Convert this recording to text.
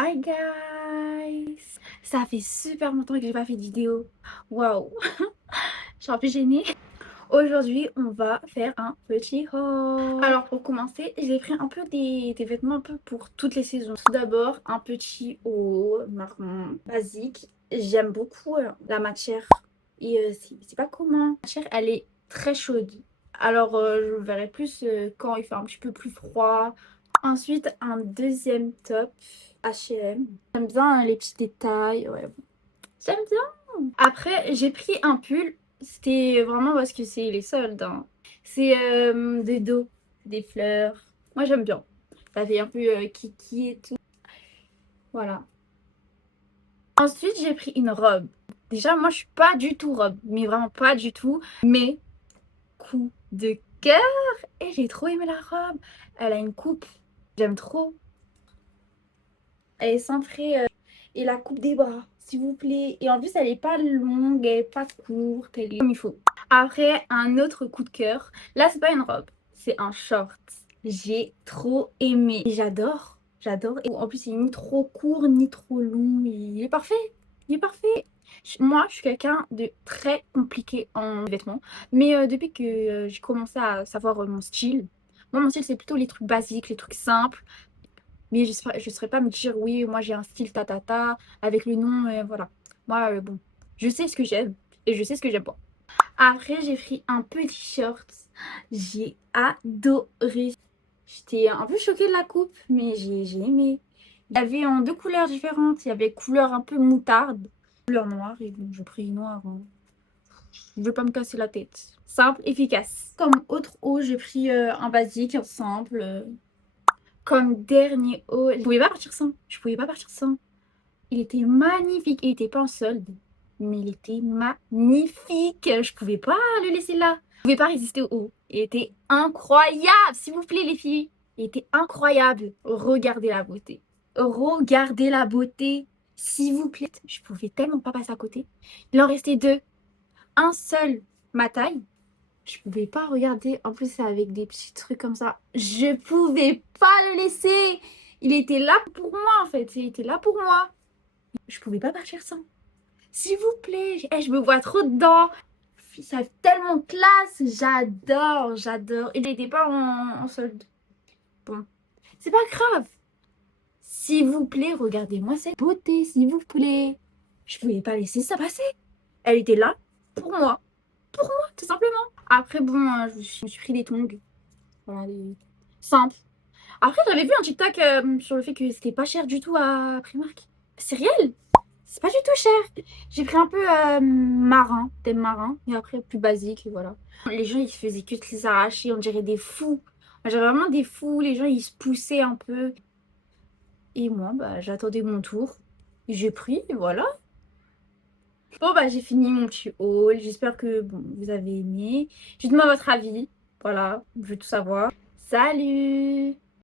Hi guys! Ça fait super longtemps que j'ai pas fait de vidéo. Waouh! Je suis un peu gênée. Aujourd'hui, on va faire un petit haul. Alors pour commencer, j'ai pris un peu des vêtements un peu pour toutes les saisons. Tout d'abord, un petit haut marron basique. J'aime beaucoup la matière. Et c'est pas commun. La matière, elle est très chaude. Alors je le verrai plus quand il fait un petit peu plus froid. Ensuite, un deuxième top H&M. J'aime bien les petits détails. Ouais, j'aime bien. Après, j'ai pris un pull. C'était vraiment parce que c'est les soldes, hein. C'est des dos, des fleurs. Moi, j'aime bien. Ça fait un peu kiki et tout. Voilà. Ensuite, j'ai pris une robe. Déjà, moi, je suis pas du tout robe. Mais vraiment pas du tout. Mais coup de cœur. Et j'ai trop aimé la robe. Elle a une coupe. J'aime trop. Elle est cintrée et la coupe des bras, s'il vous plaît. Et en plus, elle est pas longue, elle est pas courte, elle est comme il faut. Après, un autre coup de cœur. Là, c'est pas une robe, c'est un short. J'ai trop aimé. Et j'adore, j'adore. Et en plus, il est ni trop court, ni trop long. Il est parfait. Il est parfait. Moi, je suis quelqu'un de très compliqué en vêtements. Mais depuis que j'ai commencé à savoir mon style, moi, mon style, c'est plutôt les trucs basiques, les trucs simples. Mais je ne saurais pas me dire, oui, moi j'ai un style tatata, avec le nom, voilà. Moi, bon, je sais ce que j'aime et je sais ce que j'aime pas. Après, j'ai pris un petit short. J'ai adoré. J'étais un peu choquée de la coupe, mais j'ai aimé. Il y avait en deux couleurs différentes. Il y avait couleur un peu moutarde, couleur noire, et bon, j'ai pris noir, hein. Je veux pas me casser la tête. Simple, efficace. Comme autre haut, j'ai pris un basique, un simple. Comme dernier haut, je pouvais pas partir sans. Je pouvais pas partir sans. Il était magnifique. Il était pas en solde, mais il était magnifique. Je pouvais pas le laisser là. Je pouvais pas résister au haut. Il était incroyable, s'il vous plaît les filles. Il était incroyable. Regardez la beauté. Regardez la beauté. S'il vous plaît. Je pouvais tellement pas passer à côté. Il en restait deux. Un seul, ma taille. Je pouvais pas regarder. En plus, c'est avec des petits trucs comme ça. Je pouvais pas le laisser. Il était là pour moi, en fait. Il était là pour moi. Je pouvais pas partir sans. S'il vous plaît. Je me vois trop dedans. Ça fait tellement classe. J'adore, j'adore. Il n'était pas en solde. Bon. C'est pas grave. S'il vous plaît, regardez-moi cette beauté, s'il vous plaît. Je pouvais pas laisser ça passer. Elle était là pour moi. Pour moi, tout simplement. Après, bon, je me suis pris des tongs. Voilà, des simples. Après, j'avais vu un TikTok sur le fait que c'était pas cher du tout à Primark. C'est réel, c'est pas du tout cher. J'ai pris un peu marin, thème marin, et après plus basique, et voilà. Les gens, ils se faisaient que de les arracher, on dirait des fous. On dirait vraiment des fous, les gens, ils se poussaient un peu. Et moi, bah, j'attendais mon tour. J'ai pris, et voilà. Bon, bah, j'ai fini mon petit haul. J'espère que bon, vous avez aimé. Dites-moi votre avis. Voilà, je veux tout savoir. Salut!